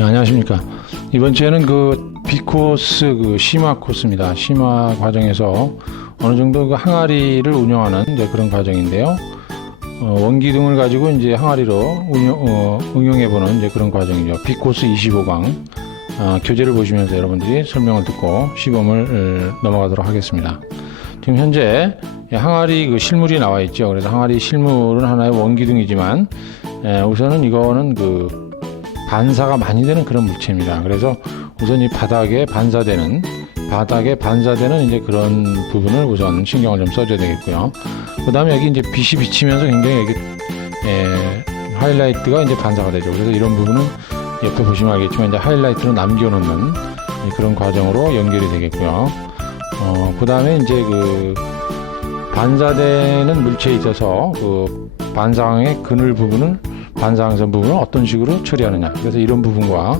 네, 안녕하십니까. 이번 주에는 그 B코스 그 심화 코스입니다. 심화 과정에서 어느 정도 그 항아리를 운영하는 이제 그런 과정인데요. 원기둥을 가지고 이제 항아리로 응용해보는 이제 그런 과정이죠. B코스 25강 교재를 보시면서 여러분들이 설명을 듣고 시범을 넘어가도록 하겠습니다. 지금 현재 항아리 그 실물이 나와 있죠. 그래서 항아리 실물은 하나의 원기둥이지만 우선은 이거는 그 반사가 많이 되는 그런 물체입니다. 그래서 우선 이 바닥에 반사되는 이제 그런 부분을 우선 신경을 좀 써줘야 되겠고요. 그 다음에 여기 이제 빛이 비치면서 굉장히 여기 하이라이트가 이제 반사가 되죠. 그래서 이런 부분은 옆에 보시면 알겠지만 이제 하이라이트로 남겨놓는 그런 과정으로 연결이 되겠고요. 그 다음에 이제 그 반사되는 물체에 있어서 그 반사광의 그늘 부분을 반사광선 부분을 어떤 식으로 처리하느냐. 그래서 이런 부분과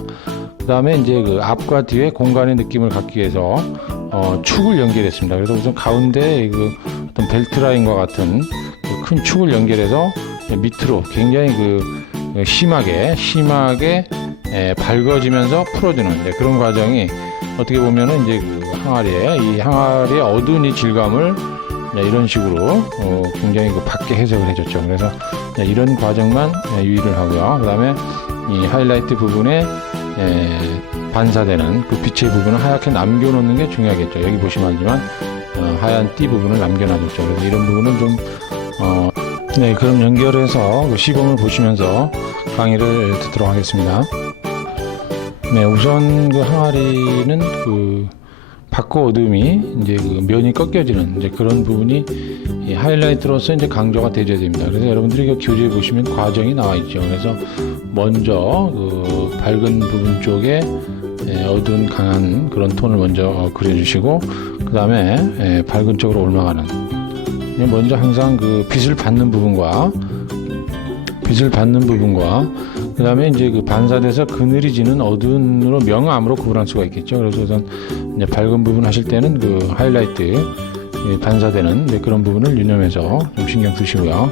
그 다음에 이제 그 앞과 뒤에 공간의 느낌을 갖기 위해서 축을 연결했습니다. 그래서 우선 가운데 그 어떤 벨트 라인과 같은 그 큰 축을 연결해서 밑으로 굉장히 그 심하게 밝아지면서 풀어주는 그런 과정이 어떻게 보면은 이제 그 항아리의 어두운 이 질감을 이런 식으로 굉장히 그 밝게 해석을 해줬죠. 그래서 이런 과정만 유의를 하고요. 그 다음에 이 하이라이트 부분에 반사되는 그 빛의 부분을 하얗게 남겨놓는 게 중요하겠죠. 여기 보시면 알지만 하얀 띠 부분을 남겨놔줬죠. 그래서 이런 부분은 좀 네, 그럼 연결해서 그 시범을 보시면서 강의를 듣도록 하겠습니다. 네, 우선 그 항아리는 그 밝고 어두움이 이제 그 면이 꺾여지는 이제 그런 부분이 이 하이라이트로서 이제 강조가 되어야 됩니다. 그래서 여러분들이 그 교재에 보시면 과정이 나와 있죠. 그래서 먼저 그 밝은 부분 쪽에 어두운 강한 그런 톤을 먼저 그려주시고 그 다음에 밝은 쪽으로 올라가는 먼저 항상 그 빛을 받는 부분과 그 다음에 이제 그 반사돼서 그늘이 지는 어두운으로 명암으로 구분할 수가 있겠죠. 그래서 우선 이제 밝은 부분 하실 때는 그 하이라이트 반사되는 그런 부분을 유념해서 좀 신경 쓰시고요.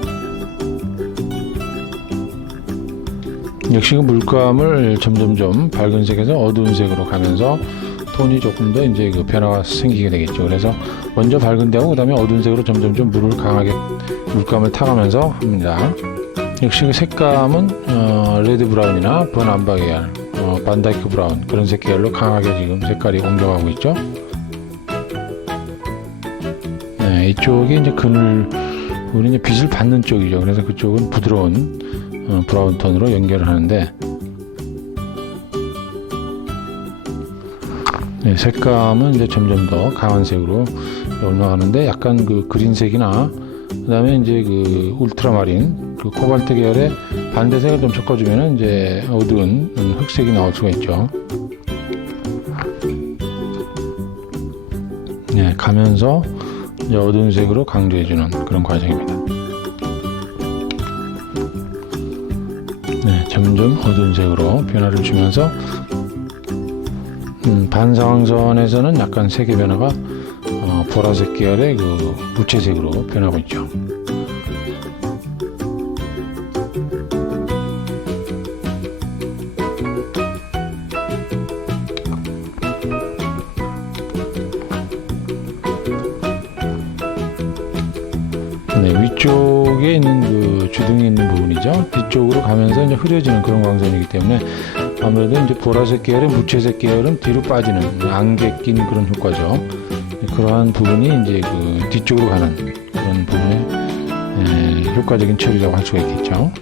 역시 그 물감을 점점점 밝은 색에서 어두운 색으로 가면서 톤이 조금 더 이제 그 변화가 생기게 되겠죠. 그래서 먼저 밝은 데하고 그 다음에 어두운 색으로 점점점 물감을 타가면서 합니다. 역시 그 색감은 레드 브라운이나 번 암바 계열, 반다이크 브라운 그런 색 계열로 강하게 지금 색깔이 옮겨가고 있죠. 네, 이쪽이 이제 그늘 부분이 이제 빛을 받는 쪽이죠. 그래서 그쪽은 부드러운 브라운 톤으로 연결을 하는데 네, 색감은 이제 점점 더 강한 색으로 올라가는데 약간 그 그린색이나 그 다음에 이제 그 울트라마린 그 코발트 계열의 반대색을 좀 섞어주면 이제 어두운 흑색이 나올 수가 있죠. 네, 가면서 이제 어두운 색으로 강조해주는 그런 과정입니다. 네, 점점 어두운 색으로 변화를 주면서 반사광선에서는 약간 색의 변화가 보라색 계열의 그 무채색으로 변하고 있죠. 네, 위쪽에 있는 그 주둥이 있는 부분이죠. 뒤쪽으로 가면서 이제 흐려지는 그런 광선이기 때문에 아무래도 이제 보라색 계열의 무채색 계열은 뒤로 빠지는 안개 낀 그런 효과죠. 그러한 부분이 이제 그 뒤쪽으로 가는 그런 부분의 효과적인 처리라고 할 수가 있겠죠.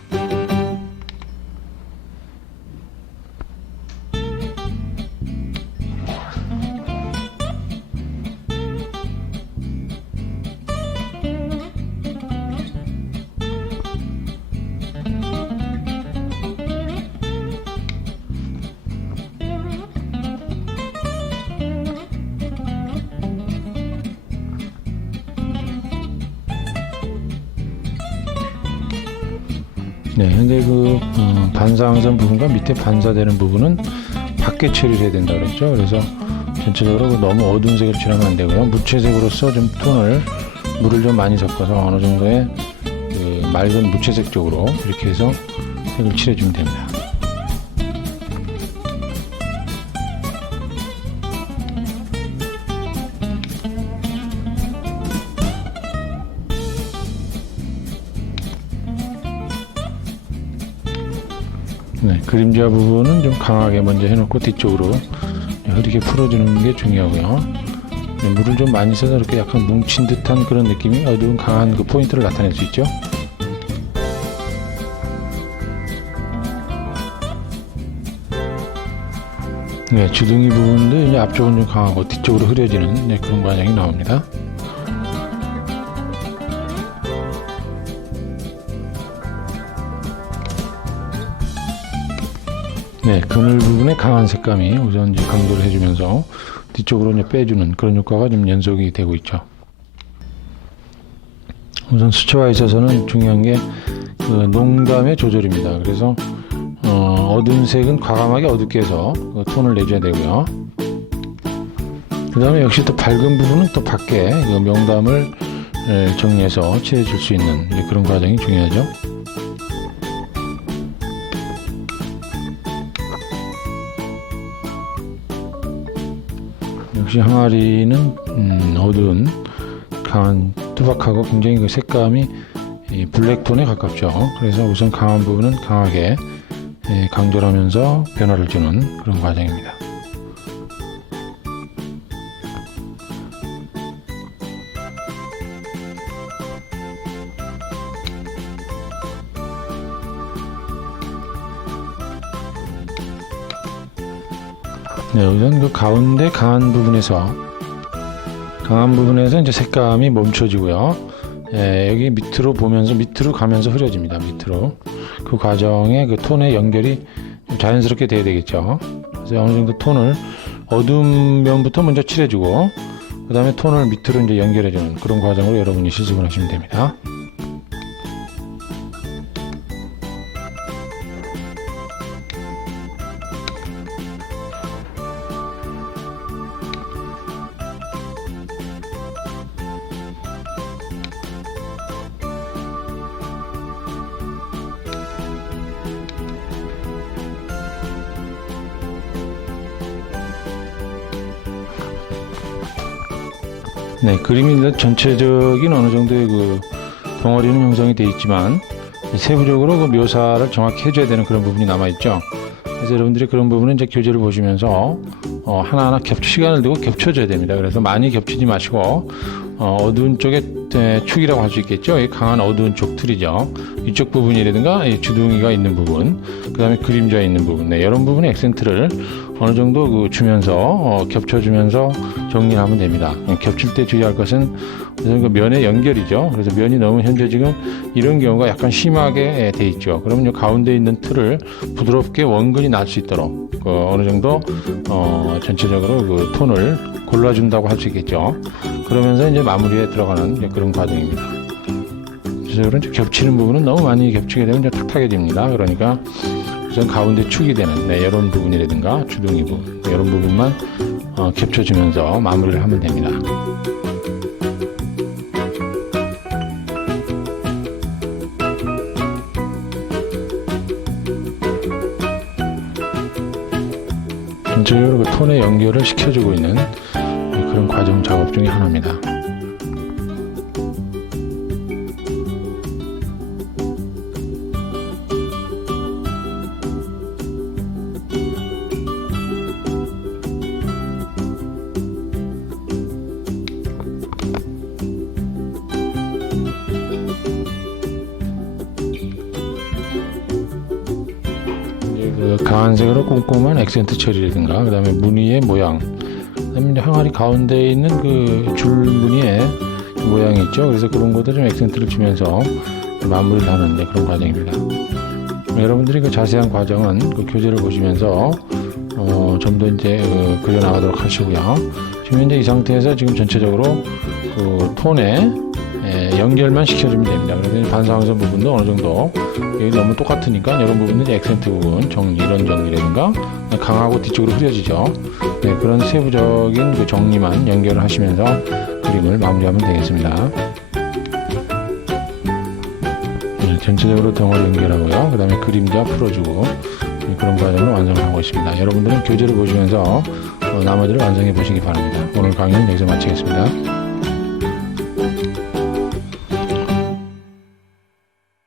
네, 현재 그 반사광선 부분과 밑에 반사되는 부분은 밖에 처리를 해야 된다고 그랬죠. 그래서 전체적으로 너무 어두운 색으로 칠하면 안 되고요. 무채색으로서 좀 물을 좀 많이 섞어서 어느 정도의 그 맑은 무채색 쪽으로 이렇게 해서 색을 칠해주면 됩니다. 그림자 부분은 좀 강하게 먼저 해놓고 뒤쪽으로 흐리게 풀어주는 게 중요하고요. 물을 좀 많이 써서 이렇게 약간 뭉친 듯한 그런 느낌이 어두운 강한 그 포인트를 나타낼 수 있죠. 네, 주둥이 부분도 이제 앞쪽은 좀 강하고 뒤쪽으로 흐려지는 그런 과정이 나옵니다. 네, 그늘 부분에 강한 색감이 우선 이제 강조를 해주면서 뒤쪽으로 이제 빼주는 그런 효과가 좀 연속이 되고 있죠. 우선 수채화에 있어서는 중요한 게 그 농감의 조절입니다. 그래서 어두운 색은 과감하게 어둡게 해서 그 톤을 내줘야 되고요. 그 다음에 역시 또 밝은 부분은 또 밖에 그 명감을 정리해서 칠해줄 수 있는 그런 과정이 중요하죠. 역시 항아리는 어두운 강한 투박하고 굉장히 그 색감이 블랙톤에 가깝죠. 그래서 우선 강한 부분은 강하게 강조하면서 변화를 주는 그런 과정입니다. 네, 우선 그 가운데 강한 부분에서 이제 색감이 멈춰지고요. 여기 밑으로 보면서 밑으로 가면서 흐려집니다. 밑으로 그 과정에 그 톤의 연결이 좀 자연스럽게 돼야 되겠죠. 그래서 어느 정도 톤을 어두운 면부터 먼저 칠해주고 그 다음에 톤을 밑으로 이제 연결해주는 그런 과정으로 여러분이 실습을 하시면 됩니다. 네, 그림이 전체적인 어느 정도의 그 덩어리는 형성이 되어 있지만 세부적으로 그 묘사를 정확히 해줘야 되는 그런 부분이 남아 있죠. 그래서 여러분들이 그런 부분은 이제 교재를 보시면서 하나하나 시간을 두고 겹쳐줘야 됩니다. 그래서 많이 겹치지 마시고 어두운 쪽에 축이라고 할 수 있겠죠. 이 강한 어두운 쪽 틀이죠. 이쪽 부분이라든가 이 주둥이가 있는 부분, 그 다음에 그림자 있는 부분, 이런 부분에 액센트를 어느 정도 그 주면서 겹쳐주면서 정리하면 됩니다. 겹칠 때 주의할 것은 우선 그 면의 연결이죠. 그래서 면이 너무 현재 지금 이런 경우가 약간 심하게 돼 있죠. 그러면 이 가운데 있는 틀을 부드럽게 원근이 날 수 있도록 어느 정도 전체적으로 그 톤을 골라준다고 할 수 있겠죠. 그러면서 이제 마무리에 들어가는 그런 과정입니다. 전체적으로 겹치는 부분은 너무 많이 겹치게 되면 탁탁해집니다. 그러니까 우선 가운데 축이 되는 이런 부분이라든가 주둥이 부분 이런 부분만 겹쳐주면서 마무리를 하면 됩니다. 전체적으로 그 톤의 연결을 시켜주고 있는 그런 과정 작업 중에 하나입니다. 그 강한색으로 꼼꼼한 액센트 처리라든가 그 다음에 무늬의 모양, 그 다음에 항아리 가운데 있는 그 줄 무늬의 모양이 있죠. 그래서 그런 것도 좀 액센트를 주면서 마무리를 하는 그런 과정입니다. 여러분들이 그 자세한 과정은 그 교재를 보시면서 좀 더 이제 그려나가도록 하시고요. 지금 현재 이 상태에서 지금 전체적으로 그 톤에 연결만 시켜주면 됩니다. 그래서 반사광선 부분도 어느 정도 여기 너무 똑같으니까 이런 부분은 이제 액센트 부분 정리, 이런 정리라든가 강하고 뒤쪽으로 흐려지죠. 그런 세부적인 그 정리만 연결을 하시면서 그림을 마무리하면 되겠습니다. 전체적으로 덩어리 연결하고요. 그 다음에 그림자 풀어주고 그런 과정을 완성을 하고 있습니다. 여러분들은 교재를 보시면서 나머지를 완성해 보시기 바랍니다. 오늘 강의는 여기서 마치겠습니다.